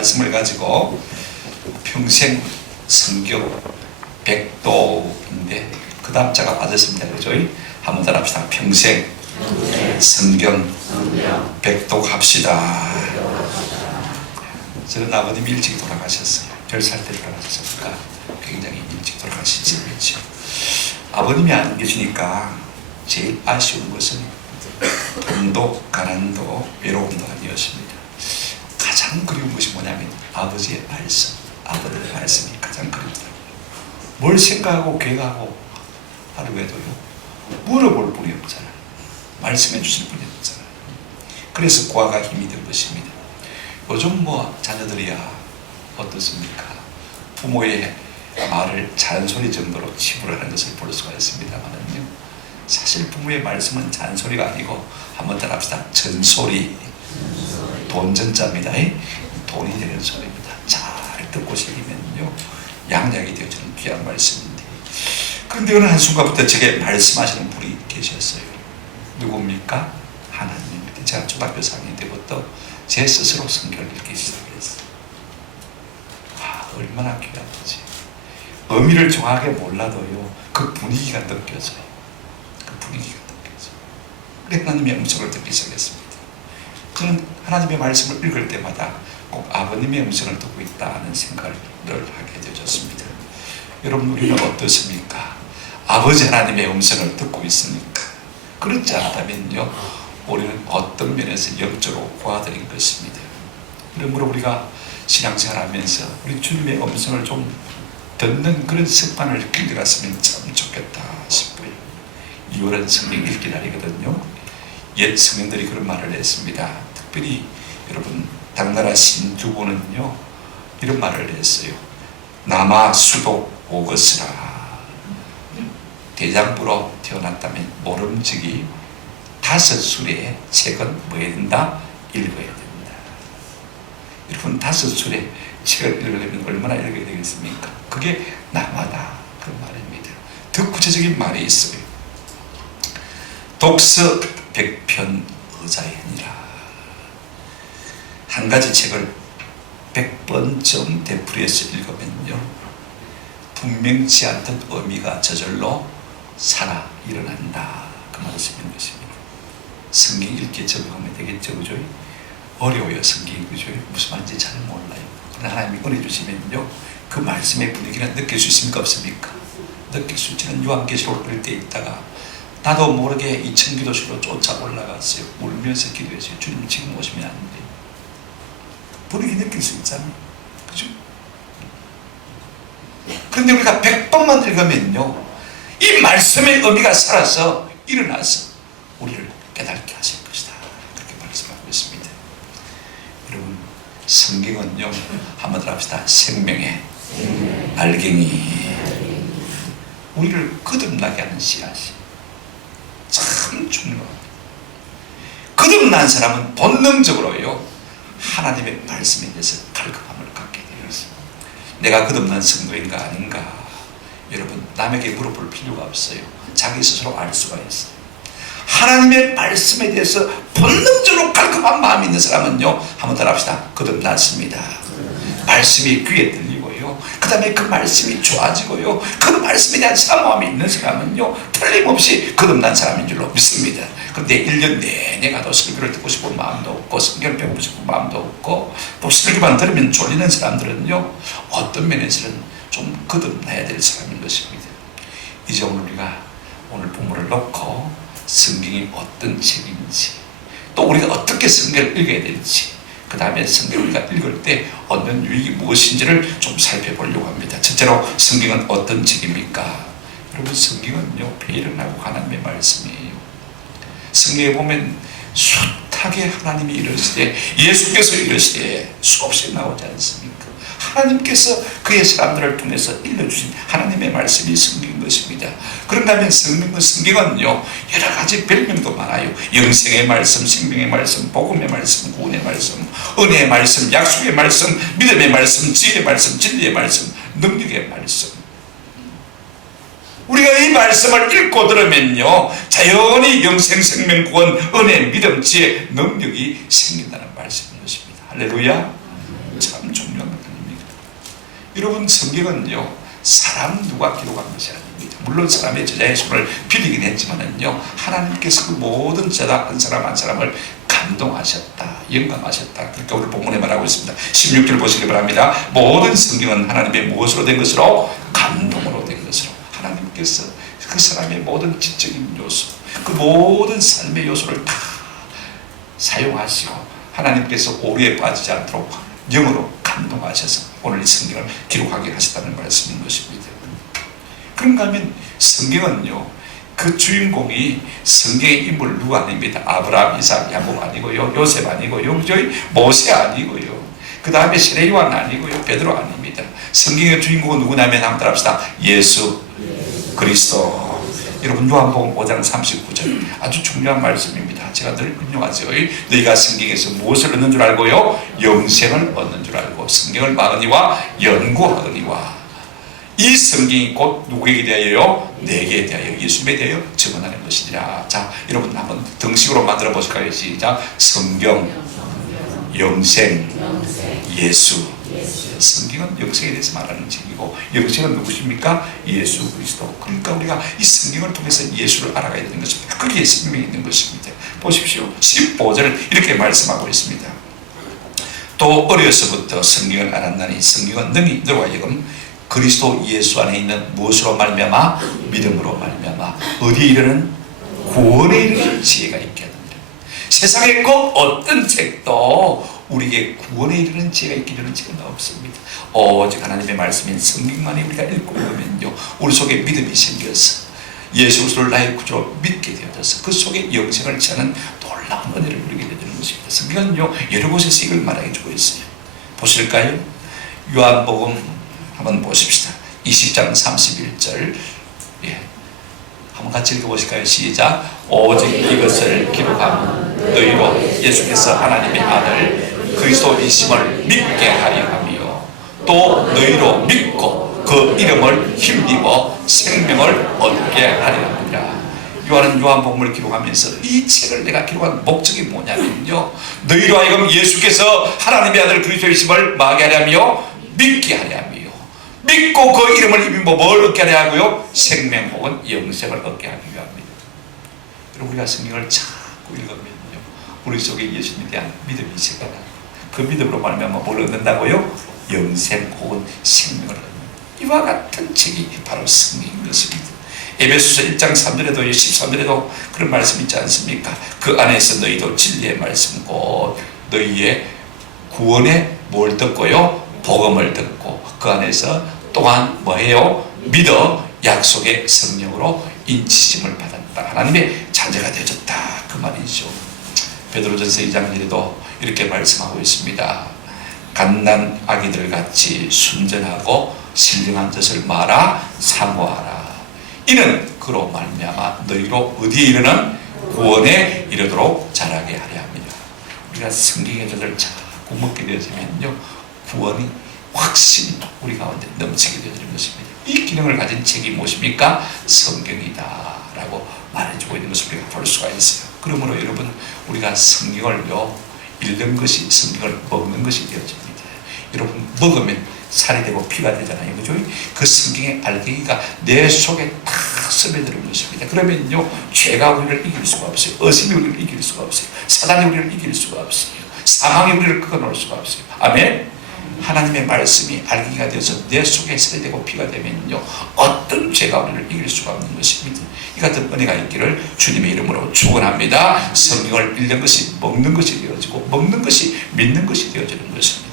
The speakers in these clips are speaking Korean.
말씀을 가지고 평생 성경 백도인데 그 다음 자가 빠졌습니다. 그죠? 한번 더 합시다. 평생 성경 백도 갑시다. 저는 아버님이 일찍 돌아가셨어요. 10살 때 돌아가셨으니까 굉장히 일찍 돌아가시지 그렇죠. 아버님이 안 계시니까 제일 아쉬운 것은 돈도 가난도 외로움도 아니었습니다. 가장 그리운 것이 뭐냐면 아버지의 말씀, 아버지의 말씀이 가장 그립더라고요. 뭘 생각하고 계획하고 하루에도요 물어볼 분이 없잖아요. 말씀해 주실 분이 없잖아요. 그래서 구화가 힘이 된 것입니다. 요즘 뭐 자녀들이야 어떻습니까? 부모의 말을 잔소리 정도로 치부하는 것을 볼 수가 있습니다만은요, 사실 부모의 말씀은 잔소리가 아니고 한번 더 합시다. 전소리. 돈 전자입니다. 돈이 되는 소리입니다. 잘 듣고 새기면요 양약이 되어지는 귀한 말씀인데, 그런데 어느 한순간부터 제게 말씀하시는 분이 계셨어요. 누굽니까? 하나님입니다. 제가 초등학교 4학년 때부터 제 스스로 성경을 읽기 시작했어요. 얼마나 귀한지. 의미를 정확하게 몰라도요 그 분위기가 느껴져요. 그 분위기가 느껴져요. 그래 하나님의 음성을 듣기 시작했습니다. 저는 하나님의 말씀을 읽을 때마다 꼭 아버님의 음성을 듣고 있다는 생각을 늘 하게 되어졌습니다. 여러분, 우리는 어떻습니까? 아버지 하나님의 음성을 듣고 있습니까? 그렇지 않다면요 우리는 어떤 면에서 영적으로 고아들인 것입니다. 그러므로 우리가 신앙생활하면서 우리 주님의 음성을 좀 듣는 그런 습관을 길러갔으면 참 좋겠다 싶어요. 2월은 성경 읽기 날이거든요. 옛 성인들이 그런 말을 했습니다. 특별히 여러분 당나라 신 두 분은요 이런 말을 했어요. 남아 수독 오거스라. 대장부로 태어났다면 모름지기 5술의 책은 뭐 해야 된다? 읽어야 됩니다. 여러분 5술의 책을 읽으려면 얼마나 읽어야 되겠습니까? 그게 남아다 그 말입니다. 더 구체적인 말이 있어요. 독서 100편 의자이니라. 한 가지 책을 100번쯤 되풀이해서 읽으면요 분명치 않던 의미가 저절로 살아 일어난다 그 말씀인 것입니다. 성경 읽기에 적용하면 되겠죠, 그죠? 어려워요 성경이, 그죠? 무슨 말인지 잘 몰라요. 그러나 하나님이 은혜 주시면요 그 말씀의 분위기는 느낄 수 있습니까 없습니까? 느낄 수 있는 요한계시록 읽을 때 있다가 나도 모르게 이 청기도실로 쫓아 올라갔어요. 울면서 기도했어요. 주님 지금 오시면 안 돼요. 분위기 느낄 수 있잖아요, 그죠? 그런데 우리가 100번만 읽으면요 이 말씀의 의미가 살아서 일어나서 우리를 깨닫게 하실 것이다 그렇게 말씀하고 있습니다. 여러분 성경은요 한번 더 합시다. 생명의 알갱이, 우리를 거듭나게 하는 씨앗이 참 중요합니다. 거듭난 사람은 본능적으로요 하나님의 말씀에 대해서 갈급함을 갖게 되었습니다. 내가 거듭난 성도인가 아닌가 여러분 남에게 물어볼 필요가 없어요. 자기 스스로 알 수가 있어요. 하나님의 말씀에 대해서 본능적으로 갈급한 마음이 있는 사람은요 한번 더 합시다. 거듭났습니다. 말씀이 귀에 들리고요 그 다음에 그 말씀이 좋아지고요 그 말씀에 대한 사모함이 있는 사람은요 틀림없이 거듭난 사람인 줄로 믿습니다. 그런데 1년 내내 가도 설교를 듣고 싶은 마음도 없고 성경을 배우고 싶은 마음도 없고 또 설교만 들으면 졸리는 사람들은요 어떤 면에서는 좀 거듭나야 될 사람인 것입니다. 이제 우리가 오늘 본문을 놓고 성경이 어떤 책인지 또 우리가 어떻게 성경을 읽어야 될지 그 다음에 성경을 우리가 읽을 때 얻는 유익이 무엇인지를 좀 살펴보려고 합니다. 첫째로 성경은 어떤 책입니까? 여러분 성경은요 배일하고 하나님의 말씀이에요. 성경에 보면 숱하게 하나님이 이르시되 예수께서 이르시되 수없이 나오지 않습니까? 하나님께서 그의 사람들을 통해서 일러주신 하나님의 말씀이 성경인 것입니다. 그런가 하면 성경은요 여러 가지 별명도 많아요. 영생의 말씀, 생명의 말씀, 복음의 말씀, 구원의 말씀, 은혜의 말씀, 약속의 말씀, 믿음의 말씀, 지혜의 말씀, 진리의 말씀, 능력의 말씀. 우리가 이 말씀을 읽고 들으면요 자연히 영생, 생명, 구원, 은혜, 믿음, 지혜, 능력이 생긴다는 말씀인 것입니다. 할렐루야. 참 중요한 부분입니다. 여러분, 성경은요, 사람 누가 기록한 것이 아닙니다. 물론 사람의 저자의 손을 빌리긴 했지만은요, 하나님께서 그 모든 저자 한 사람 한 사람을 감동하셨다, 영감하셨다. 그렇게 오늘 본문에 말하고 있습니다. 16절 보시기 바랍니다. 모든 성경은 하나님의 무엇으로 된 것으로? 감동으로 된 것으로. 하나님께서 그 사람의 모든 지적인 요소, 그 모든 삶의 요소를 다 사용하시고 하나님께서 오류에 빠지지 않도록 영으로 감동하셔서 오늘 이 성경을 기록하게 하셨다는 말씀인 것입니다. 그런가 하면 성경은요, 그 주인공이 성경의 인물 누구 아닙니다. 아브라함, 이삭, 야곱 아니고요, 요셉 아니고요, 모세 아니고요, 그 다음에 시레요한 아니고요, 베드로 아닙니다. 성경의 주인공은 누구냐면 한번 따라합시다. 예수 그리스도. 여러분, 요한복음 5장 39절 아주 중요한 말씀입니다. 제가 늘 인용하죠. 너희가 성경에서 무엇을 얻는 줄 알고요? 영생을 얻는 줄 알고 성경을 막으니와 연구하거니와. 이 성경이 곧 누구에게 대하여요? 내게 대하여, 예수님에 대하여 증언하는 것이니라. 자, 여러분 한번 등식으로 만들어 보실까요? 시작. 성경, 영생, 예수. 성경은 영생에 대해서 말하는 책이고 영생은 누구십니까? 예수 그리스도. 그러니까 우리가 이 성경을 통해서 예수를 알아가야 되는 것입니다. 거기에 생명이 있는 것입니다. 보십시오. 15절을 이렇게 말씀하고 있습니다. 또 어려서부터 성경을 알았나니 성경은 능히 너와 하여금 그리스도 예수 안에 있는 무엇으로 말미암아? 믿음으로 말미암아 어디에 이르는? 구원에 이르는 지혜가 있게 하느니라. 세상에 그 어떤 책도 우리에게 구원에 이르는 지혜가 있게 되는 책은 없습니다. 오직 하나님의 말씀인 성경만이 우리가 읽고 보면요, 우리 속에 믿음이 생겨서 예수 그리스도를 나의 구주로 믿게 되어져서 그 속에 영생을 취하는 놀라운 은혜를 누리게 되는 것입니다. 성경은요, 여러 곳에서 이걸 말해 주고 있어요. 보실까요? 요한복음 한번 보십시다. 20장 31절. 예. 한번 같이 읽어보실까요? 시작. 오직 이것을 기록하면 너희로 예수께서 하나님의 아들 그리스도이심을 믿게 하려 하며 또 너희로 믿고 그 이름을 힘입어 생명을 얻게 하려 합니다. 요한은 요한복음을 기록하면서 이 책을 내가 기록한 목적이 뭐냐면요, 너희로 하여금 예수께서 하나님의 아들 그리스도이심을 마게 하려며 믿게 하려 하며 믿고 그 이름을 힘입어 뭘 얻게 하려 하고요? 생명 혹은 영생을 얻게 하기 위함입니다. 여러분, 우리가 성경을 자꾸 읽으면요, 우리 속에 예수님에 대한 믿음이 생겨나. 그 믿음으로 말미암아 뭘 얻는다고요? 영생 혹은 생명을 얻는, 이와 같은 책이 바로 성경인 것입니다. 에베소서 1장 3절에도 13절에도 그런 말씀 있지 않습니까? 그 안에서 너희도 진리의 말씀 곧 너희의 구원에 뭘 듣고요? 복음을 듣고 그 안에서 또한 뭐해요? 믿어 약속의 성령으로 인치심을 받았다. 하나님의 자녀가 되어졌다. 그 말이죠. 베드로전서 2장 1에도 이렇게 말씀하고 있습니다. 갓난 아기들 같이 순전하고 신령한 것을 말아 사모하라. 이는 그로 말미암아 너희로 어디에 이르는? 구원에 이르도록 자라게 하려 합니다. 우리가 성경의 젖을 자꾸 먹게 되어지면요, 구원이 확실히 우리 가운데 넘치게 되는 것입니다. 이 기능을 가진 책이 무엇입니까? 성경이다 라고 말해주고 있는 것을 우리가 볼 수가 있어요. 그러므로 여러분, 우리가 성경을요, 읽는 것이 성경을 먹는 것이 되어집니다. 여러분, 먹으면 살이 되고 피가 되잖아요, 그죠? 그 성경의 알갱이가 내 속에 다 스며드는 것입니다. 그러면요, 죄가 우리를 이길 수가 없어요. 어심이 우리를 이길 수가 없어요. 사단이 우리를 이길 수가 없어요. 사망이 우리를 끊어놓을 수가 없어요. 아멘. 하나님의 말씀이 알갱이가 되어서 내 속에 살이 되고 피가 되면요, 어떤 죄가 우리를 이길 수가 없는 것입니다. 이 같은 은혜가 있기를 주님의 이름으로 축원합니다. 성경을 읽는 것이 먹는 것이 되어지고 먹는 것이 믿는 것이 되어지는 것입니다.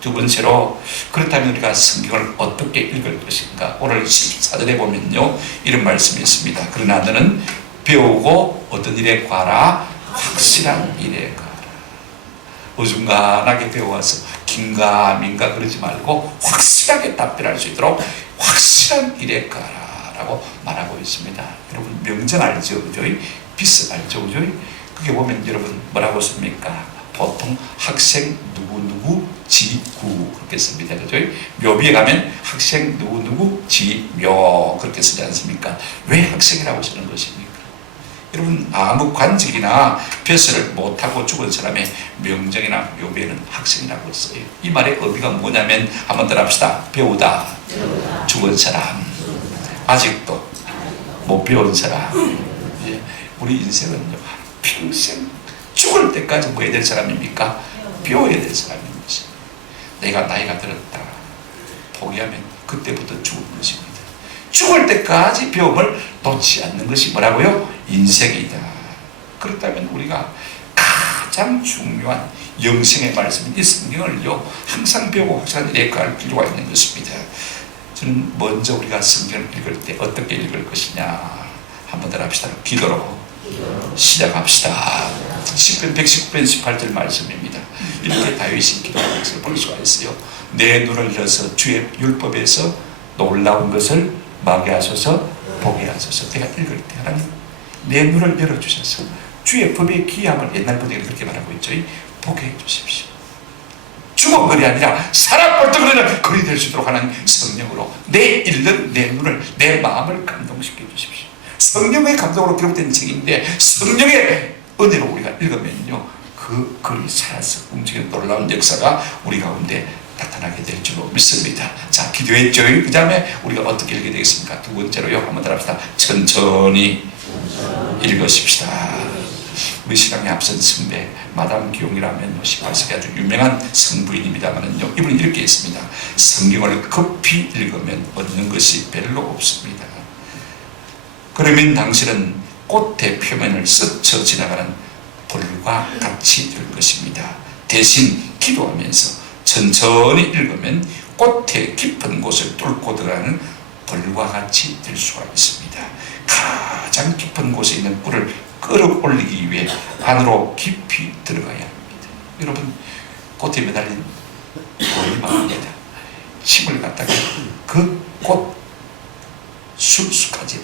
두 번째로, 그렇다면 우리가 성경을 어떻게 읽을 것인가? 오늘 14절에 보면요, 이런 말씀이 있습니다. 그러나 너는 배우고 어떤 일에 가라? 확실한 일에 가라. 어중간하게 배워서 긴가민가 그러지 말고 확실하게 답변할 수 있도록 확실한 일에 가라 라고 말하고 있습니다. 여러분, 명정 알죠? 그죠? 비스 알죠? 그죠? 그게 보면 여러분 뭐라고 씁니까? 보통 학생 누구누구 지구 그렇게 씁니다. 그죠? 묘비에 가면 학생 누구누구 지묘 그렇게 쓰지 않습니까? 왜 학생이라고 쓰는 것입니까? 여러분, 아무 관직이나 벼슬을 못하고 죽은 사람의 명정이나 묘비에는 학생이라고 써요. 이 말의 의미가 뭐냐면, 한번 더 합시다. 배우다, 죽은 사람, 아직도 못 배운 사람. 예, 우리 인생은요, 평생 죽을 때까지 뭐 해야 될 사람입니까? 배워야 될 사람인 것입니다. 내가 나이가 들었다 포기하면 그때부터 죽은 것입니다. 죽을 때까지 배움을 놓지 않는 것이 뭐라고요? 인생이다. 그렇다면 우리가 가장 중요한 영생의 말씀인 이 성경을요, 항상 배우고 항상 예가할 필요가 있는 것입니다. 저는 먼저 우리가 성경을 읽을 때 어떻게 읽을 것이냐, 한번 더 합시다. 기도로 시작합시다. 시편 119편 18절 말씀입니다. 이렇게 다윗이 기도하는 것을 볼 수가 있어요. 내 눈을 열어서 주의 율법에서 놀라운 것을 마게 하소서, 보게 하소서. 내가 읽을 때 하나님 내 눈을 열어주셔서 주의 법의 귀함을, 옛날 분들이 그렇게 말하고 있죠, 보게 해주십시오. 죽은 글이 아니라 살아 벌떡거리는 글이 될 수 있도록 하는 성령으로 내 읽는 내 눈을, 내 마음을 감동시켜 주십시오. 성령의 감동으로 기록된 책인데 성령의 은혜로 우리가 읽으면요, 그 글이 살아서 움직이는 놀라운 역사가 우리 가운데 나타나게 될 줄로 믿습니다. 자, 기도했죠. 그 다음에 우리가 어떻게 읽게 되겠습니까? 두 번째로요, 한번 더 합시다. 천천히 읽으십시다. 우리 신앙에 앞선 선배 마담 기용이라면 18세기 아주 유명한 성부인입니다만은요, 이분이 이렇게 했습니다. 성경을 급히 읽으면 얻는 것이 별로 없습니다. 그러면 당신은 꽃의 표면을 스쳐 지나가는 불과 같이 될 것입니다. 대신 기도하면서 천천히 읽으면 꽃의 깊은 곳을 뚫고 들어가는 불과 같이 될 수가 있습니다. 가장 깊은 곳에 있는 꿀을 끌어올리기 위해 안으로 깊이 들어가야 합니다. 여러분, 꽃에 매달린 돌이 말입니다. 힘을 갖다가 그 꽃 숲까지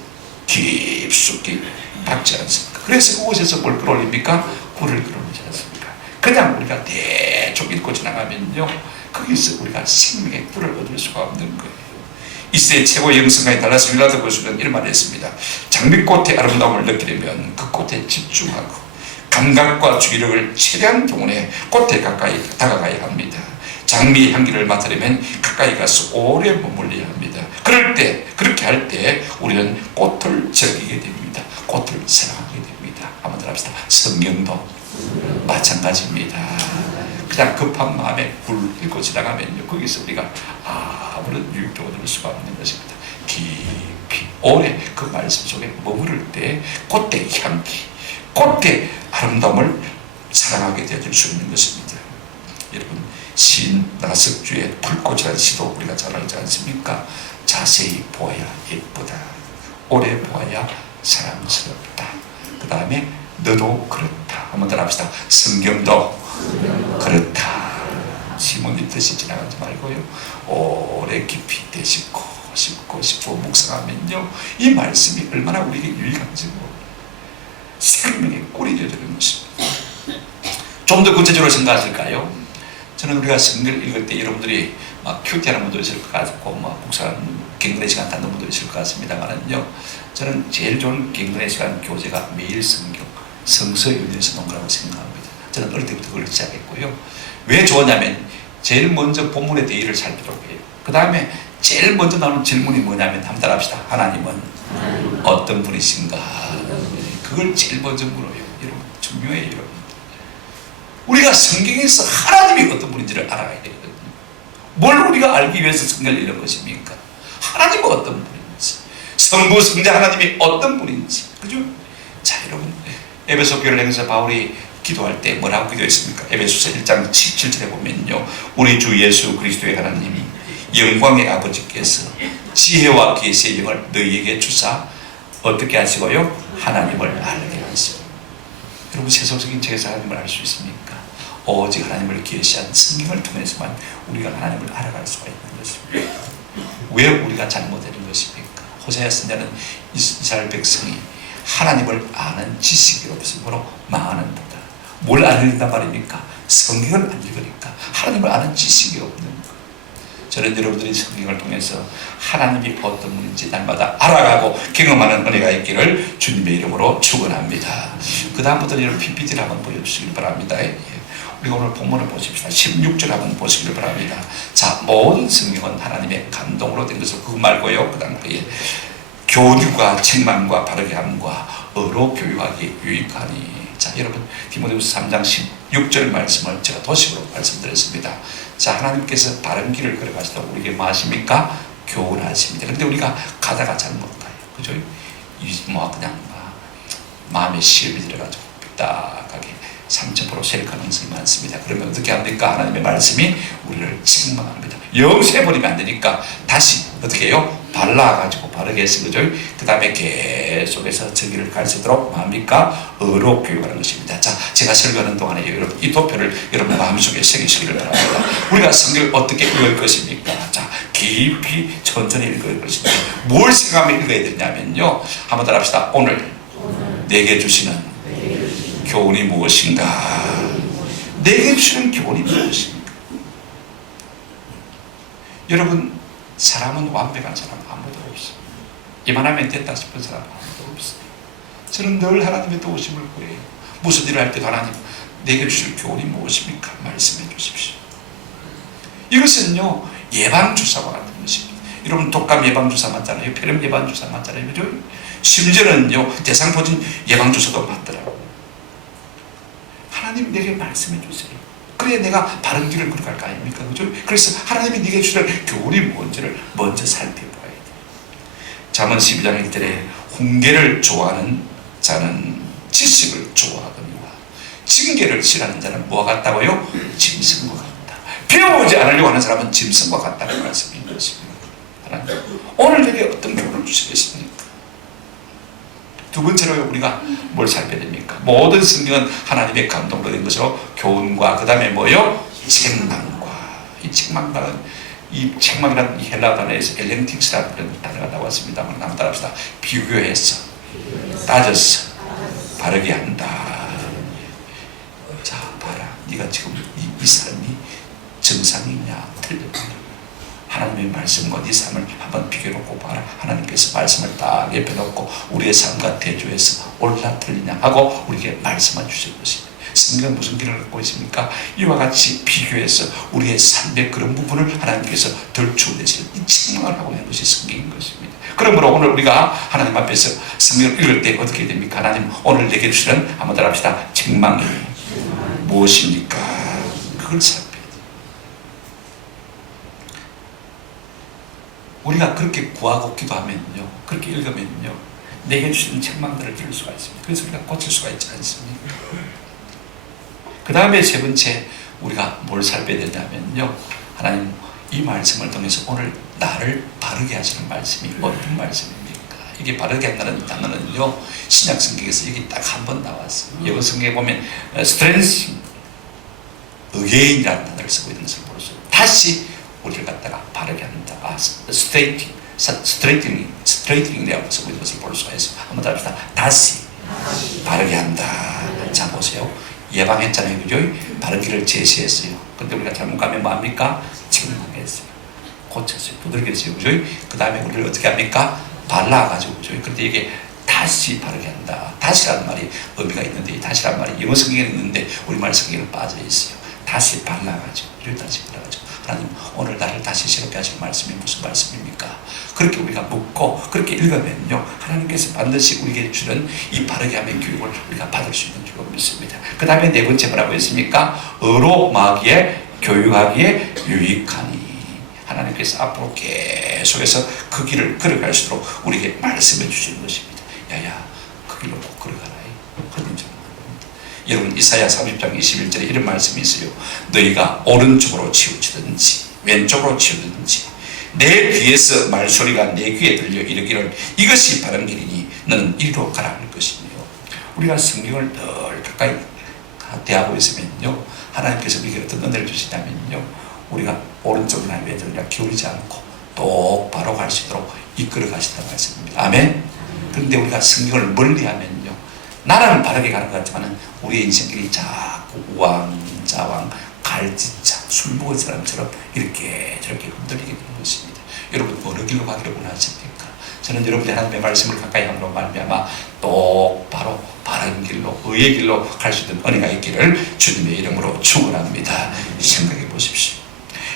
깊숙이 박지 않습니까? 그래서 그곳에서 뭘 끌어올립니까? 꿀을 끌어올리지 않습니까? 그냥 우리가 대충 읽고 지나가면요, 거기서 우리가 생명의 꿀을 얻을 수가 없는 거예요. 이 시대 최고의 영성가인 달라스 윌라드 교수는 이런 말을 했습니다. 장미꽃의 아름다움을 느끼려면 그 꽃에 집중하고 감각과 주의력을 최대한 동원해 꽃에 가까이 다가가야 합니다. 장미의 향기를 맡으려면 가까이 가서 오래 머물러야 합니다. 그렇게 할 때 우리는 꽃을 즐기게 됩니다. 꽃을 사랑하게 됩니다. 한번 더 합시다. 성경도 마찬가지입니다. 그냥 급한 마음에 굴 읽고 지나가면요, 거기서 우리가 아무런 유익도 얻을 수가 없는 것입니다. 깊이 오래 그 말씀 속에 머무를 때 꽃의 향기, 꽃의 아름다움을 사랑하게 되어질 수 있는 것입니다. 여러분, 시인 나석주의 불꽃이라는 시도 우리가 잘 알지 않습니까? 자세히 보아야 예쁘다, 오래 보아야 사랑스럽다, 그 다음에 너도 그렇다. 한번 더 합시다. 성경도 그렇다. 시몬이 뜻이 지나가지 말고요, 오래 깊이 되짚고 씹고 묵상하면요, 이 말씀이 얼마나 우리에게 유익한지 생명의 꿀이 되어지는 것입니다. 좀 더 구체적으로 생각하실까요? 저는 우리가 성경을 읽을 때 여러분들이 막 큐티하는 분도 있을 것 같고, 막 묵상하는 경건의 시간 갖는 분도 있을 것 같습니다만은요, 저는 제일 좋은 경건의 시간 교재가 매일 성경, 성서 연에서 놓은 거라고 생각합니다. 저는 어릴 때부터 그걸 시작했고요. 왜 좋았냐면 제일 먼저 본문의 대의를 살피도록 해요. 그 다음에 제일 먼저 나오는 질문이 뭐냐면, 한번 따라합시다. 하나님은 어떤 분이신가? 그걸 제일 먼저 물어요. 여러분, 중요해요. 여러분, 우리가 성경에서 하나님이 어떤 분인지를 알아야 되거든요. 뭘 우리가 알기 위해서 성경을 읽는 것입니까? 하나님은 어떤 분인지, 성부 성자 하나님이 어떤 분인지, 그죠? 자, 여러분, 에베소 교회를 향해서 바울이 기도할 때 뭐라고 기도했습니까? 에베소서 1장 17절에 보면요, 우리 주 예수 그리스도의 하나님이 영광의 아버지께서 지혜와 계시의 영을 너희에게 주사 어떻게 하시고요? 하나님을 알게 하시고. 여러분, 세속적인 책에서 하나님을 알 수 있습니까? 오직 하나님을 계시한 성경을 통해서만 우리가 하나님을 알아갈 수가 있는 것입니다. 왜 우리가 잘못되는 것입니까? 호세아 선지자는 이스라엘 백성이 하나님을 아는 지식이 없으므로 망하는 보다. 뭘 안 읽는단 말입니까? 성경을 안 읽으니까 하나님을 아는 지식이 없는 것. 저는 여러분들이 성경을 통해서 하나님이 어떤 분인지 날마다 알아가고 경험하는 은혜가 있기를 주님의 이름으로 축원합니다. 그 다음부터 여러분 PPT를 한번 보여주시길 바랍니다. 우리가 오늘 본문을 보십시다. 16절 한번 보시길 바랍니다. 자, 모든 성경은 하나님의 감동으로 된 것을 그거 말고요. 그 다음 거에 교류과 책망과 바르게 함과 어로 교육하기 유익하니. 자, 여러분 디모데후서 3장 16절 말씀을 제가 도식으로 말씀드렸습니다. 자, 하나님께서 바른 길을 걸어가시도록 우리에게 뭐 하십니까? 교훈하십니다. 그런데 우리가 가다가 잘못 가요. 그죠? 뭐 그냥 마음에 시험이 들어가지고 삐딱하게 30% 셀 가능성이 많습니다. 그러면 어떻게 합니까? 하나님의 말씀이 우리를 책망합니다. 영세해버리면 안 되니까 다시 어떻게 해요? 발라가지고 바르게 해서 그죠? 그 다음에 계속해서 저기를 가르치도록 뭡니까? 어로 교육하는 것입니다. 자, 제가 설교하는 동안에 여러분 이 도표를 여러분 마음속에 새기시기를 바랍니다. 우리가 성경을 어떻게 읽을 것입니까? 자, 깊이 천천히 읽을 것입니다. 뭘 생각하면 읽어야 되냐면요. 한번 따라합시다. 오늘 내게 주시는 교훈이 무엇인가? 내게 주시는 교훈이 무엇인가? 여러분, 사람은 완벽한 사람 아무도 없어요. 이만하면 됐다 싶은 사람 아무도 없어요. 저는 늘 하나님의 도우심을 구해요. 무슨 일을 할 때도 하나님, 내게 주실 교훈이 무엇입니까? 말씀해 주십시오. 이것은요, 예방주사와 같은 것입니다. 여러분, 독감 예방주사 맞잖아요. 폐렴 예방주사 맞잖아요. 그죠? 심지어는요, 대상포진 예방주사도 맞더라고요. 하나님 내게 말씀해 주세요. 그래야 내가 바른 길을 걸어갈 거 아닙니까? 그죠? 그래서 하나님이 네게 주실 교훈이 뭔지를 먼저 살펴봐야 돼요. 잠언 12장 1절에 훈계를 좋아하는 자는 지식을 좋아하거니와 징계를 싫어하는 자는 뭐와 같다고요? 짐승과 같다. 배우지 않으려고 하는 사람은 짐승과 같다는 말씀인 것입니다. 하나님, 오늘 내게 어떤 교훈을 주시겠습니까? 두 번째로 우리가 뭘 살펴야 됩니까? 모든 성경은 하나님의 감동으로 된 것으로 교훈과 그 다음에 뭐요? 책망과. 이 책망과는 이 책망이라는 이 헬라 단어에서 엘렌틱스라는 단어가 나왔습니다만 한번 따라합시다. 비교해서 따져서 바르게 한다. 자, 봐라. 네가 지금 이 삶이 정상이냐 틀렸냐. 하나님의 말씀과 네 삶을 한번 비교해놓고 봐라. 하나님께서 말씀을 딱 옆에 놓고 우리의 삶과 대조해서 옳다 틀리냐 하고 우리에게 말씀해 주실 것입니다. 성경은 무슨 길을 갖고 있습니까? 이와 같이 비교해서 우리의 삶의 그런 부분을 하나님께서 덜추어내시는 이 책망을 하고 있는 것이 성경인 것입니다. 그러므로 오늘 우리가 하나님 앞에서 성경을 읽을 때 어떻게 됩니까? 하나님 오늘 내게 주시는 한번 따라합시다. 책망이 무엇입니까? 그걸 살펴야 돼요. 우리가 그렇게 구하고 기도하면요, 그렇게 읽으면요, 내게 주시는 책망들을 들을 수가 있습니다. 그래서 우리가 고칠 수가 있지 않습니까? 그 다음에 세 번째 우리가 뭘 살펴야 되냐면요, 하나님 이 말씀을 통해서 오늘 나를 바르게 하시는 말씀이 어떤 말씀입니까? 이게 바르게 한다는 단어는요, 신약 성경에서 여기 딱 한 번 나왔어요. 영어 성경에 보면 strengthening, again이라는 단어를 쓰고 있는 것을 볼 수 있어요. 다시 우리를 갖다가 바르게 한다. 스트레이팅이라고 쓰고 있는 것을 볼 수가 있어요. 한번 더 합시다. 다시 바르게 한다. 자, 보세요. 예방했잖아요. 그죠? 바른 길을 제시했어요. 근데 우리가 잘못 가면 뭐합니까? 책망했어요. 고쳤어요. 두들겼어요. 그죠? 그 다음에 우리를 어떻게 합니까? 발라가지고. 그죠? 그런데 이게 다시 바르게 한다. 다시라는 말이 의미가 있는데, 이 다시라는 말이 영어 성경에는 있는데 우리말 성경에는 빠져 있어요. 다시 발라가지고. 이를 다시 발라가지고. 하나님 오늘 나를 다시 새롭게 하실 말씀이 무슨 말씀입니까? 그렇게 우리가 묻고 그렇게 읽으면요, 하나님께서 반드시 우리에게 주는 이 바르게 함의 교육을 우리가 받을 수 있는 줄로 믿습니다. 그 다음에 네 번째 뭐라고 했습니까? 어로마기에 교육하기에 유익하니. 하나님께서 앞으로 계속해서 그 길을 걸어갈 수 있도록 우리에게 말씀해 주시는 것입니다. 야야, 그 길로 꼭 걸어가라. 여러분, 이사야 30장 21절에 이런 말씀이 있어요. 너희가 오른쪽으로 치우치든지 왼쪽으로 치우든지 내 귀에서 말소리가 내 귀에 들려 이르기를 이것이 바른 길이니 너는 이리로 가라 할 것이며. 우리가 성경을 늘 가까이 대하고 있으면요, 하나님께서 우리에게 어떤 은혜를 주시냐면요, 우리가 오른쪽이나 왼쪽이나 기울이지 않고 똑바로 갈 수 있도록 이끌어 가신다는 말씀입니다. 아멘. 그런데 우리가 성경을 멀리하면요, 나라는 바르게 가는 것 같지만 우리의 인생길이 자꾸 우왕좌왕 발짓자, 술 먹은 사람처럼 이렇게 저렇게 흔들리게 되는 것입니다. 여러분 어느 길로 가기를 원하십니까? 저는 여러분이 하나님의 말씀을 가까이 함으로 말미암아 똑바로 바른 길로, 의의 길로 갈 수 있는 은혜가 있기를 주님의 이름으로 축원합니다. 생각해 보십시오.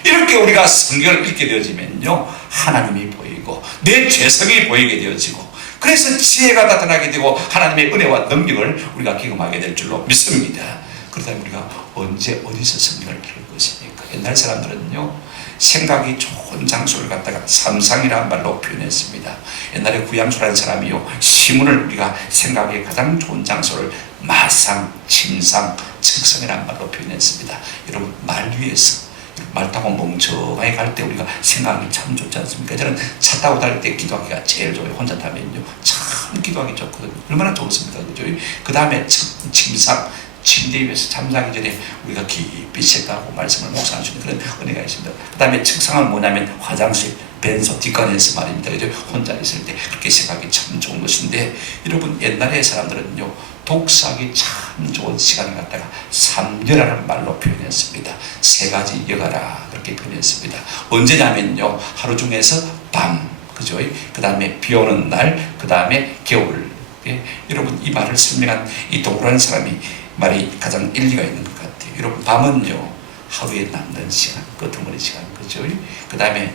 이렇게 우리가 성경을 읽게 되어지면요, 하나님이 보이고 내 죄성이 보이게 되어지고, 그래서 지혜가 나타나게 되고 하나님의 은혜와 능력을 우리가 경험하게 될 줄로 믿습니다. 그렇다면 우리가 언제 어디서 성경을 읽을 것입니까? 옛날 사람들은요, 생각이 좋은 장소를 갖다가 삼상이라는 말로 표현했습니다. 옛날에 구양수라는 사람이요, 시문을 우리가 생각이 가장 좋은 장소를 마상, 침상, 측성이라는 말로 표현했습니다. 여러분, 말 위에서 말 타고 멍청하게 갈 때 우리가 생각이 참 좋지 않습니까? 저는 차 타고 다닐 때 기도하기가 제일 좋아요. 혼자 타면요, 참 기도하기 좋거든요. 얼마나 좋습니까? 그죠? 그 다음에 침상, 침대 위에서 잠자기 전에 우리가 깊이 생각하고 말씀을 묵상할 수 있는 그런 은혜가 있습니다. 그 다음에 측상은 뭐냐면 화장실, 벤소 뒷간에서 말입니다. 그죠? 혼자 있을 때 그렇게 생각이 참 좋은 것인데, 여러분 옛날의 사람들은요, 독서하기 참 좋은 시간을 갖다가 삼여라는 말로 표현했습니다. 세 가지 여가라 그렇게 표현했습니다. 언제냐면요, 하루 중에서 밤, 그죠? 그 다음에 비 오는 날, 그 다음에 겨울. 예? 여러분 이 말을 설명한 이 동그란 사람이 말이 가장 일리가 있는 것 같아요. 여러분 밤은요, 하루에 남는 시간, 끄트머리 시간, 그죠? 그 다음에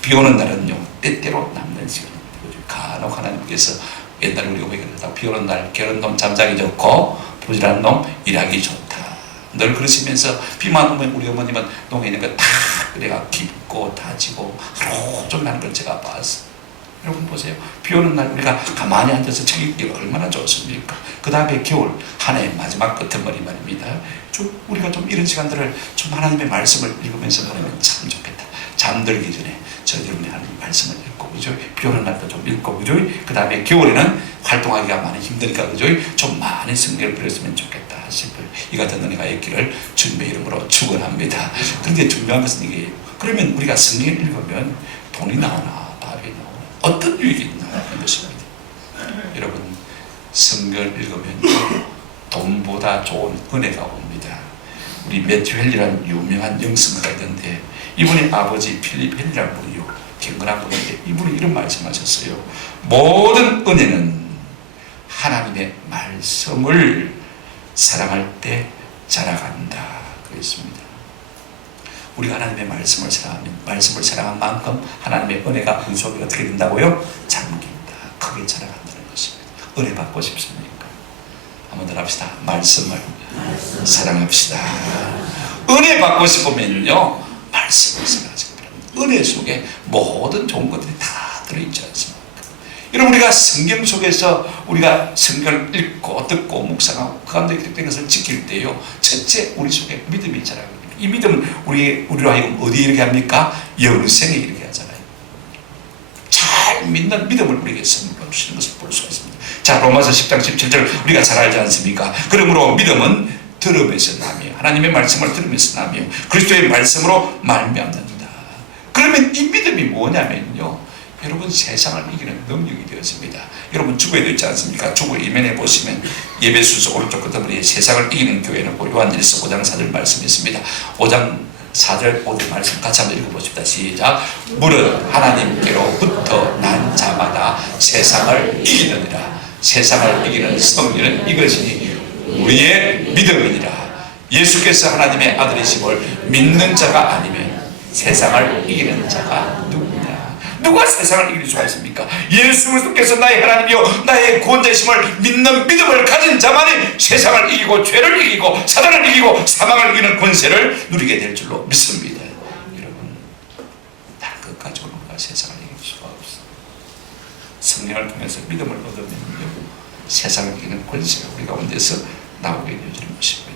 비 오는 날은요, 때때로 남는 시간. 간혹 하나님께서 옛날에 우리가 보기에는 비 오는 날 게으른 놈 잠자기 좋고 부지런한 놈 일하기 좋다. 늘 그러시면서 비만 오면 우리 어머님은 농에 있는 거 다 그래가 깊고 다지고 하루 종일 하는 걸 제가 봤어요. 여러분 보세요. 비 오는 날 우리가 가만히 앉아서 책 읽기가 얼마나 좋습니까? 그 다음에 겨울, 한 해의 마지막 끝머리 말입니다. 우리가 좀 이런 시간들을 좀 하나님의 말씀을 읽으면서 보내면 참 좋겠다. 잠들기 전에 저희들은 하나님의 말씀을 읽고, 그죠? 비 오는 날도 좀 읽고, 그죠? 그 다음에 겨울에는 활동하기가 많이 힘드니까, 그죠? 좀 많이 성경을 읽었으면 좋겠다 싶어요. 이 같은 은혜가 있기를 주님의 이름으로 축원합니다. 그런데 중요한 것은 이게, 그러면 우리가 성경을 읽으면 돈이 나오나 밥이 나오나 어떤 유익이 있나 하는 것입니다. 여러분 성경을 읽으면 돈보다 좋은 은혜가 옵니다. 우리 매튜 헬리라는 유명한 영성가가 있는데, 이분의 아버지 필립 헬리라는 분이요, 경건한 분인데 이분이 이런 말씀하셨어요. 모든 은혜는 하나님의 말씀을 사랑할 때 자라간다 그랬습니다. 우리가 하나님의 말씀을 사랑하면 말씀을 사랑한 만큼 하나님의 은혜가 우리 속에 어떻게 된다고요? 잠긴다. 크게 자라간다는 것입니다. 은혜 받고 싶습니까? 한번 더 합시다. 말씀을 사랑합시다. 은혜 받고 싶으면요, 말씀을 사랑하시기 바랍니다. 은혜 속에 모든 좋은 것들이 다 들어있지 않습니까? 여러분 우리가 성경 속에서 우리가 성경을 읽고 듣고 묵상하고 그 가운데 기록된 것을 지킬 때요, 첫째 우리 속에 믿음이 자라갑니다. 이 믿음은 우리로 하여금 어디에 이르게 합니까? 영생에 이르게 하잖아요. 잘 믿는 믿음을 우리에게 선물로 주시는 것을 볼 수가 있습니다. 자, 로마서 10장 17절 우리가 잘 알지 않습니까? 그러므로 믿음은 들음에서 나며, 하나님의 말씀을 들으면서 나며 그리스도의 말씀으로 말미암는다. 그러면 이 믿음이 뭐냐면요, 여러분 세상을 이기는 능력이 되었습니다. 여러분 주보에도 있지 않습니까? 주보 이면에 보시면 예배 순서 오른쪽 끝머리에 세상을 이기는 교회는 요한일서 5장 4절 말씀이 있습니다. 5장 4절 5절 말씀 같이 한번 읽어보십시다. 시작. 무릇 하나님께로부터 난 자마다 세상을 이기느니라. 세상을 이기는 성리는 이것이니 우리의 믿음이니라. 예수께서 하나님의 아들이심을 믿는 자가 아니면 세상을 이기는 자가 누구냐? 누가 세상을 이길 수가 있습니까? 예수 그리스도께서 나의 하나님이요 나의 구원자이심을 믿는 믿음을 가진 자만이 세상을 이기고 죄를 이기고 사단을 이기고 사망을 이기는 권세를 누리게 될 줄로 믿습니다. 여러분 다른 것 가지고는 우리가 세상을 이길 수가 없어요. 성령을 통해서 믿음을 얻으면요, 세상을 이기는 권세가 우리 가운데서 나오게 되어지는 것입니다.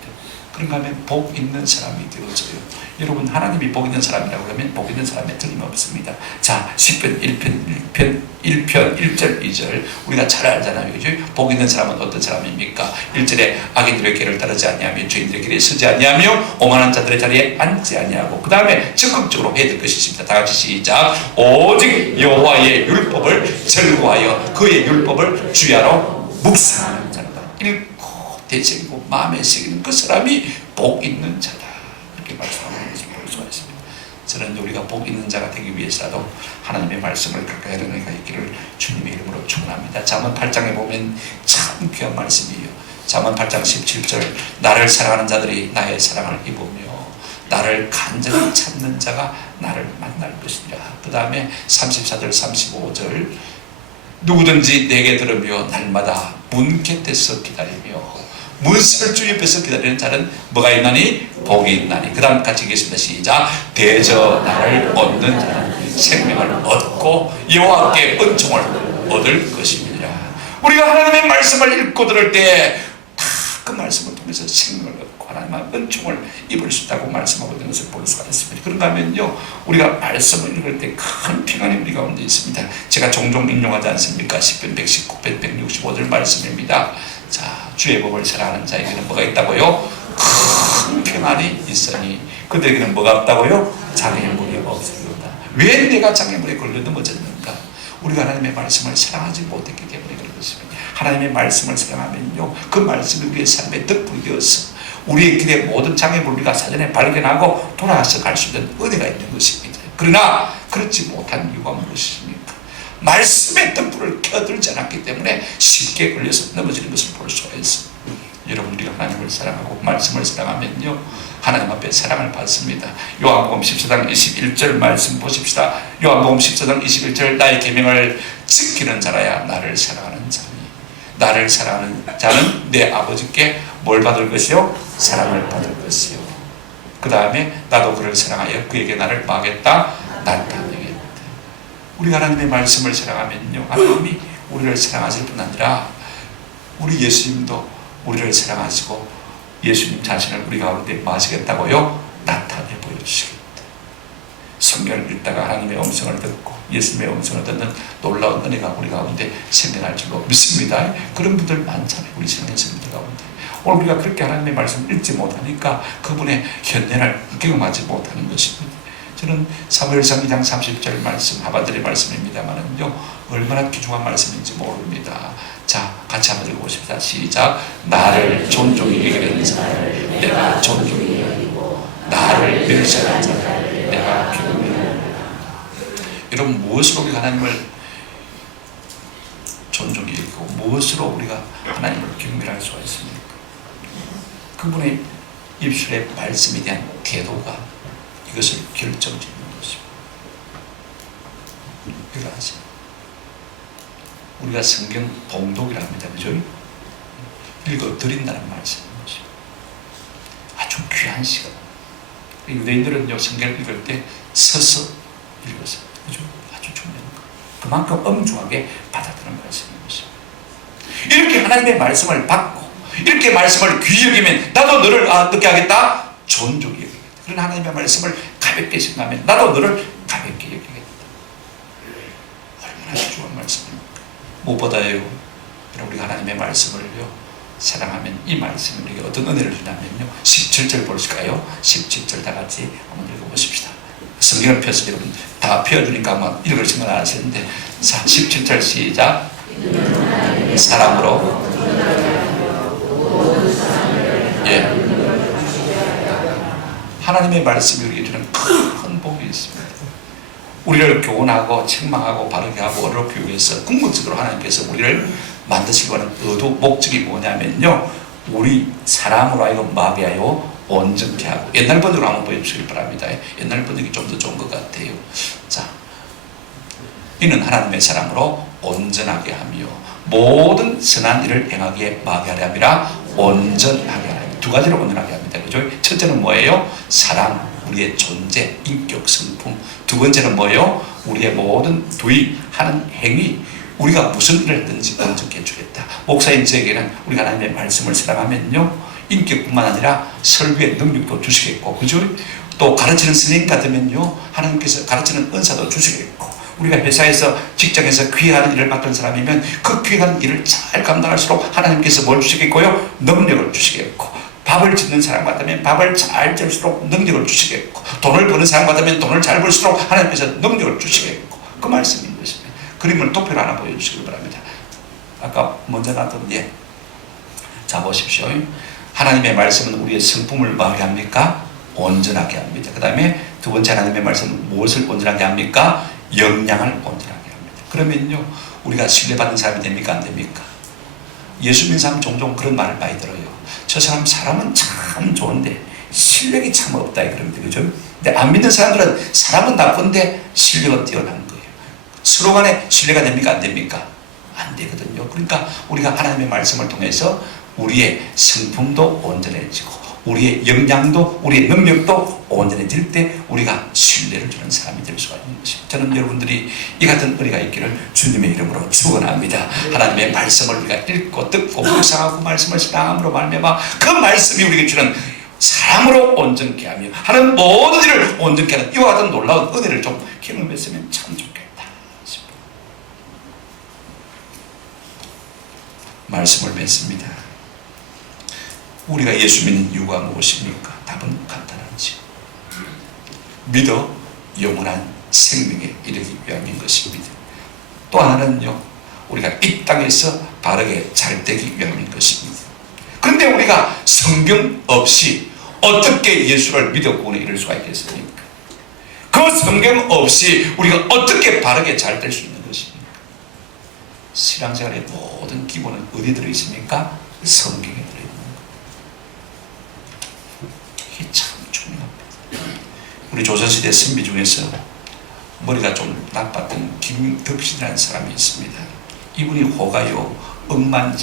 그런가 하면 복 있는 사람이 되어져요. 여러분 하나님이 복 있는 사람이라고 하면 복 있는 사람에 틀림없습니다. 자, 10편 1편 1절 2절 우리가 잘 알잖아요. 그죠? 복 있는 사람은 어떤 사람입니까? 1절에 악인들의 길을 따르지 아니하며 죄인들의 길에 서지 아니하며 오만한 자들의 자리에 앉지 아니하고, 그 다음에 적극적으로 해야 될 것이 있습니다. 다 같이 시작. 오직 여호와의 율법을 즐거워하여 그의 율법을 주야로 묵상하는 자다. 읽고 되새기고 마음에 새기는 그 사람이 복 있는 자다. 그렇게 말씀하는 것을 볼 수가 있습니다. 저는 우리가 복 있는 자가 되기 위해서라도 하나님의 말씀을 가까이 하는 은혜가 있기를 주님의 이름으로 축원합니다. 잠언 8장에 보면 참 귀한 말씀이에요. 잠언 8장 17절 나를 사랑하는 자들이 나의 사랑을 입으며 나를 간절히 찾는 자가 나를 만날 것이니라. 그 다음에 34절 35절 누구든지 내게 들으며 날마다 문 곁에서 기다리며 문설주 옆에서 기다리는 자는 뭐가 있나니? 복이 있나니. 그 다음 같이 읽겠습니다. 시작. 대저 나를 얻는 자는 생명을 얻고 여호와께 은총을 얻을 것입니다. 우리가 하나님의 말씀을 읽고 들을 때 다 그 말씀을 통해서 생명을 얻고 하나님의 은총을 입을 수 있다고 말씀하고 있는 것을 볼 수가 있습니다. 그런가 하면요, 우리가 말씀을 읽을 때 큰 평안이 우리 가운데 있습니다. 제가 종종 인용하지 않습니까? 10편 119편 165절 말씀입니다. 자, 주의 법을 사랑하는 자에게는 뭐가 있다고요? 큰 평안이 있으니 그들에게는 뭐가 없다고요? 장애물이 없으리로다. 왜 내가 장애물에 걸려 넘어졌는가? 우리가 하나님의 말씀을 사랑하지 못했기 때문에 그런 것입니다. 하나님의 말씀을 사랑하면요, 그 말씀이 우리의 삶에 덕분이 되어서 우리의 길의 모든 장애물을 우리가 사전에 발견하고 돌아와서 갈 수 있는 은혜가 있는 것입니다. 그러나 그렇지 못한 이유가 무엇입니까? 말씀의 등불을 켜들지 않았기 때문에 쉽게 걸려서 넘어지는 것을 볼 수가 있습니다. 여러분, 우리가 하나님을 사랑하고 말씀을 사랑하면요, 하나님 앞에 사랑을 받습니다. 요한복음 14장 21절 말씀 보십시다. 요한복음 14장 21절 나의 계명을 지키는 자라야 나를 사랑하는 자니 나를 사랑하는 자는 내 아버지께 뭘 받을 것이요? 사랑을 받을 것이요. 그 다음에 나도 그를 사랑하여 그에게 나를 마겠다 나타내겠다. 우리가 하나님의 말씀을 사랑하면요, 하나님이 우리를 사랑하실 뿐 아니라 우리 예수님도 우리를 사랑하시고 예수님 자신을 우리 가운데 마시겠다고요? 나타내 보여주시겠다. 성경을 읽다가 하나님의 음성을 듣고 예수님의 음성을 듣는 놀라운 은혜가 우리 가운데 생겨날 줄로 믿습니다. 그런 분들 많잖아요, 우리 성경생들 가운데. 오늘 우리가 그렇게 하나님의 말씀을 읽지 못하니까 그분의 현현을 경험하지 못하는 것입니다. 저는 사무엘상 2장 30절 말씀, 하반절의 말씀입니다만은요, 얼마나 귀중한 말씀인지 모릅니다. 자, 같이 한번 읽어보십시다. 시작. 나를 존중히 여기는 자를 내가 존중히 여기고 나를 멸시하는 자를 내가 경멸히 여긴다. 여러분, 무엇으로 우리가 하나님을 존중히 여기고 무엇으로 우리가 하나님을 경멸할 수가 있습니까? 그분의 입술의 말씀에 대한 태도가 이것을 결정짓는 것입니다. 이걸 아세요? 우리가 성경 봉독이라고 합니다. 그죠? 읽어드린다는 말씀인 것입니다. 아주 귀한 시간. 유대인들은요, 성경을 읽을 때 서서 읽었어요. 그죠? 아주 중요한 거. 그만큼 엄중하게 받아들이는 말씀인 것입니다. 이렇게 하나님의 말씀을 받고 이렇게 말씀을 귀히 여기면 나도 너를 어떻게 하겠다? 존중히 여기겠다. 그런 하나님의 말씀을 가볍게 생각하면 나도 너를 가볍게 여기겠다. 얼마나 귀중한 말씀입니까? 무엇보다요, 우리가 하나님의 말씀을요 사랑하면 이 말씀이 우리에게 어떤 은혜를 주냐면요, 17절 볼까요? 17절 다 같이 한번 읽어보십시다. 성경을 펴서 여러분 다 펴주니까 아마 읽을 생각 안 하시는데, 자, 17절 시작. 사랑으로 하나님의 말씀이 우리에게 주는 큰 복이 있습니다. 우리를 교훈하고 책망하고 바르게 하고 어렵게 위해서 궁극적으로 하나님께서 우리를 만드시고 하는 의도 목적이 뭐냐면요, 우리 사람으로 하여금 마비하여 온전케 하고. 옛날 번역으로 한번 보여주시길 바랍니다. 옛날 번역이 좀 더 좋은 것 같아요. 자, 이는 하나님의 사랑으로 온전하게 하며 모든 선한 일을 행하기에 마비하려 함이라. 온전하게 하라. 두 가지로 온전하게 합니다. 그죠? 첫째는 뭐예요? 사랑, 우리의 존재, 인격, 성품. 두 번째는 뭐예요? 우리의 모든 하는 행위, 우리가 무슨 일을 하든지 온전케 해주겠다. 목사인 저에게는 우리가 하나님의 말씀을 사랑하면요, 인격뿐만 아니라 설교의 능력도 주시겠고, 그죠? 또 가르치는 선생님 같으면요, 하나님께서 가르치는 은사도 주시겠고, 우리가 회사에서 직장에서 귀한 일을 맡은 사람이면 그 귀한 일을 잘 감당할수록 하나님께서 뭘 주시겠고요? 능력을 주시겠고, 밥을 짓는 사람 같으면 밥을 잘 짓을수록 능력을 주시겠고, 돈을 버는 사람 같으면 돈을 잘 벌수록 하나님께서 능력을 주시겠고, 그 말씀인 것입니다. 그림을 도표로 하나 보여주시기 바랍니다. 아까 먼저 놨던 예. 자, 보십시오. 하나님의 말씀은 우리의 성품을 마비합니까? 온전하게 합니다. 그 다음에 두 번째 하나님의 말씀은 무엇을 온전하게 합니까? 영양을 온전하게 합니다. 그러면요, 우리가 신뢰받는 사람이 됩니까? 안 됩니까? 예수 믿는 사람 종종 그런 말을 많이 들어요. 저 사람은 참 좋은데 실력이 참 없다, 그럽니다. 그죠? 근데 안 믿는 사람들은 사람은 나쁜데 실력은 뛰어난 거예요. 서로 간에 신뢰가 됩니까? 안 됩니까? 안 되거든요. 그러니까 우리가 하나님의 말씀을 통해서 우리의 성품도 온전해지고 우리의 역량도 우리의 능력도 온전해질 때 우리가 신뢰를 주는 사람이 될 수가 있는 것입니다. 저는 여러분들이 이 같은 은혜가 있기를 주님의 이름으로 축원합니다. 하나님의 말씀을 우리가 읽고 듣고 묵상하고 말씀을 신앙으로 말미암아 그 말씀이 우리에게 주는 사람으로 온전케 하며 하는 모든 일을 온전케 하는 이와 같은 놀라운 은혜를 좀 경험했으면 참 좋겠다 싶어요. 말씀을 맺습니다. 우리가 예수 믿는 이유가 무엇입니까? 답은 간단하지. 믿어 영원한 생명에 이르기 위함인 것입니다. 또 하나는요, 우리가 이 땅에서 바르게 잘 되기 위함인 것입니다. 그런데 우리가 성경 없이 어떻게 예수를 믿어 구원에 이를 수가 있겠습니까? 그 성경 없이 우리가 어떻게 바르게 잘 될 수 있는 것입니까? 신앙생활의 모든 기본은 어디 들어있습니까? 성경에 들어있습니다. 이게 참 중요합니다. 우리 조선시대 선비 중에서 머리가 좀 나빴던 김덕신이라는 사람이 있습니다. 이분이 호가요, 억만.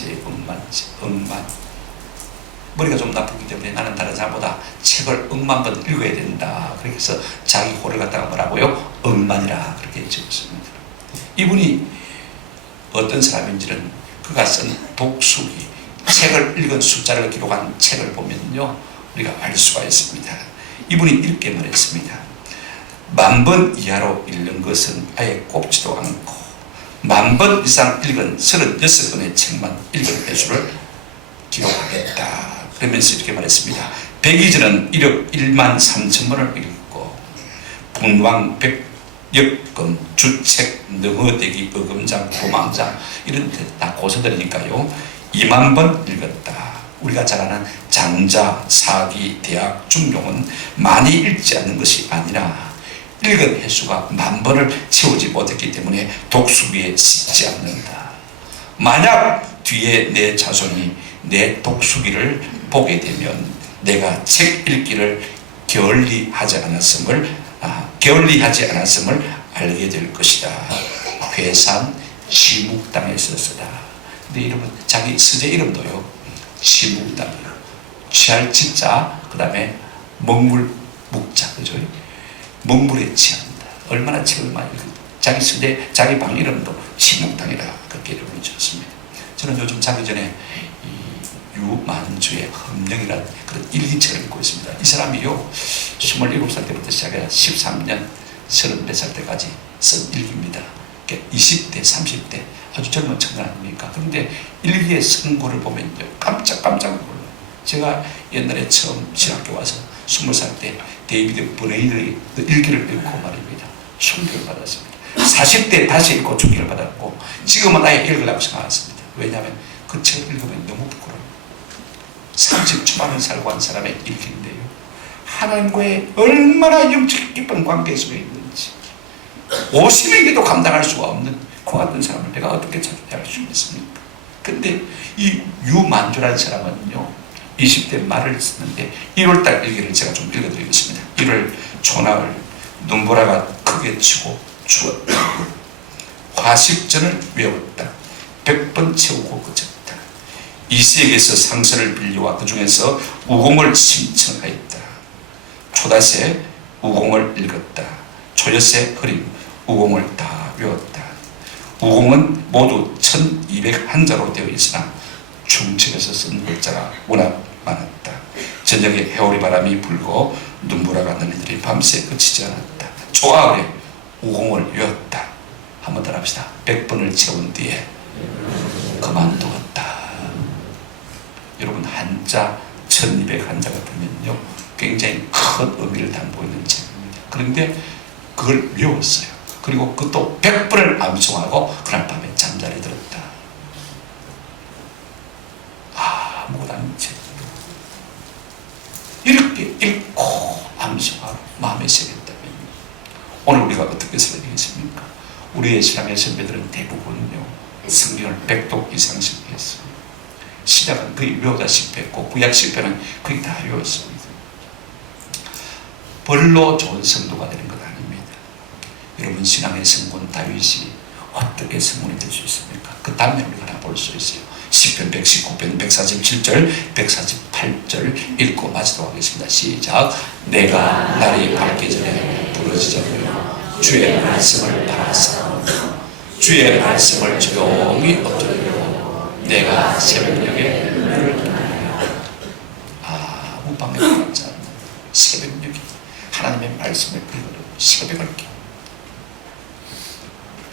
머리가 좀 나쁘기 때문에 나는 다른 사람보다 책을 10,000번 읽어야 된다. 그래서 자기 호를 갖다가 뭐라고요? 억만이라 그렇게 적었습니다. 이분이 어떤 사람인지는 그가 쓴 독수기, 책을 읽은 숫자를 기록한 책을 보면요, 우리가 알 수가 있습니다. 이분이 이렇게 말했습니다. 10,000번 이하로 읽는 것은 아예 꼽지도 않고 10,000번 이상 읽은 36권의 책만 읽은 횟수를 기록하겠다. 그러면서 이렇게 말했습니다. 백이전은 1억 13,000번을 읽고 분왕 백역금 주책 능어대기 어금장 도망장 이런 데 다 고서들이니까요 20,000번 읽었다. 우리가 잘 아는 장자, 사기, 대학, 중용은 많이 읽지 않는 것이 아니라 읽은 횟수가 10,000번을 채우지 못했기 때문에 독수기에 싣지 않는다. 만약 뒤에 내 자손이 내 독수기를 보게 되면 내가 책 읽기를 게을리하지 않았음을 알게 될 것이다. 회산 지묵당에서다. 근데 여러분 자기 서재 이름도요 지묵당이요. 취할 지자 그 다음에 먹물 묵자 그죠? 먹물에 취한다. 얼마나 책을 많이 읽고 자기 서재 자기 방 이름도 지묵당이라 그렇게 이름을 지었습니다. 저는 요즘 자기 전에 유만주의 험령이라는 그런 일기책을 읽고 있습니다. 이 사람이요 27살 때부터 시작해서 13년 30몇 살 때까지 쓴 일기입니다. 20대 30대 아주 젊은 청년 아닙니까? 그런데 일기의 선고를 보면 깜짝 놀라요. 제가 옛날에 처음 신학교 와서 20살 때 데이비드 브레이드의 일기를 읽고 말입니다. 충격을 받았습니다. 40대 다시 읽고 충격을 받았고 지금은 아예 읽으려고 생각했습니다. 왜냐하면 그 책을 읽으면 너무 부끄러워요. 30 초반을 살고 한 사람의 일기인데요. 하나님과의 얼마나 영적 깊은 관계 속에 있는지 50에게도 감당할 수가 없는 그 같은 사람을 내가 어떻게 찾아낼 수 있습니까? 근데 이 유만주라는 사람은요 20대 말을 쓰는데 1월달 일기를 제가 좀 읽어드리겠습니다. 1월 초나흘 눈보라가 크게 치고 추웠다. 화식전을 외웠다. 100번 채우고 그쳤다. 이세에게서 상서를 빌려와 그 중에서 우공을 신청하였다. 초다새 우공을 읽었다. 초여새 흐림 우공을 다 외웠다. 우공은 모두 1201자로 되어 있으나 중책에서 쓴 글자가 워낙 많았다. 저녁에 해오리 바람이 불고 눈보라가 너희들이 밤새 그치지 않았다. 초가을에 우공을 외웠다. 한번 더 합시다. 100번을 채운 뒤에 그만두었다. 여러분 한자 1201자가 보면요 굉장히 큰 의미를 담고 있는 책입니다. 그런데 그걸 외웠어요. 그리고 그것도 100번을 암송하고 그날 밤에 잠자리 들었다. 아무것도 아닌 책 이렇게 읽고 오늘 우리가 어떻게 살아야 되겠습니까? 우리의 신앙의 선배들은 대부분요 성경을 100독 이상씩 했어요. 시작은 거의 외우다시피 했고 구약 실패는 거의 다 외웠습니다. 벌로 좋은 성도가 되는 것 아닙니다. 여러분 신앙의 성군 다윗이 어떻게 성군이 될 수 있습니까? 그 다음에 우리가 하나 볼 수 있어요. 시편 119편 147절 148절 읽고 마치도록 하겠습니다. 시작. 내가 날이 밝기 전에 부르짖으며 주의 말씀을 바라사오며 주의 말씀을 조용히 엎드리고 내가 새벽녘에 눈을 뜨나요. 아무 밤에 받지 않는 새벽녘에 하나님의 말씀을 읽으려 새벽을 깨.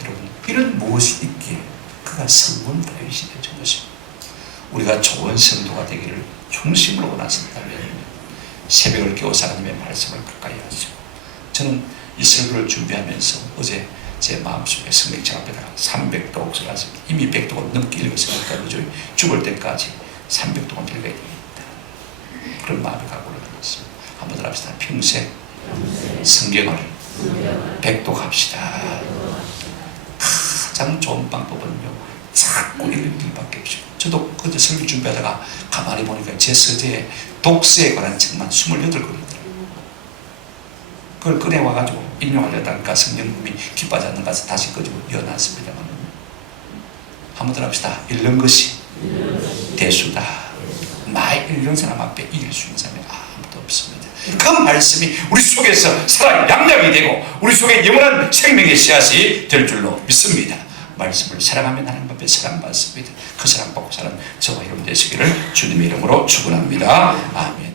여러분 이런 무엇이 있기에 그가 성군 다윗이 되는 것입니다. 우리가 좋은 성도가 되기를 중심으로 원하신다면 새벽을 깨워서 하나님의 말씀을 가까이 하시고, 저는 이 설교를 준비하면서 어제 제 마음속에 성경책 앞에다가 300독 써놨습니다. 이미 100독은 넘게 읽었으니까 그죠? 죽을 때까지 300독은 읽어야 되겠다. 그런 마음이 각오를 들었습니다. 한번 더 합시다. 평생 성경을 100독 합시다. 가장 좋은 방법은요 자꾸 읽는 일밖에 없어요. 저도 그때 설교 준비하다가 가만히 보니까 제 서재에 독서에 관한 책만 28권이더라고요. 그걸 꺼내와가지고 인용하려다가 성경님이 기뻐하지 않는 것을 다시 끄집어 이어놨습니다만, 한번 더 합시다. 읽는 것이 대수다. 많이 읽는 사람 앞에 이길 수 있는 사람이 아무도 없습니다. 그 말씀이 우리 속에서 살아 양약이 되고 우리 속에 영원한 생명의 씨앗이 될 줄로 믿습니다. 말씀을 사랑하면 하나님 앞에 사랑받습니다. 그 사랑받고 사는 저와 여러분 되시기를 주님의 이름으로 축원합니다. 아멘.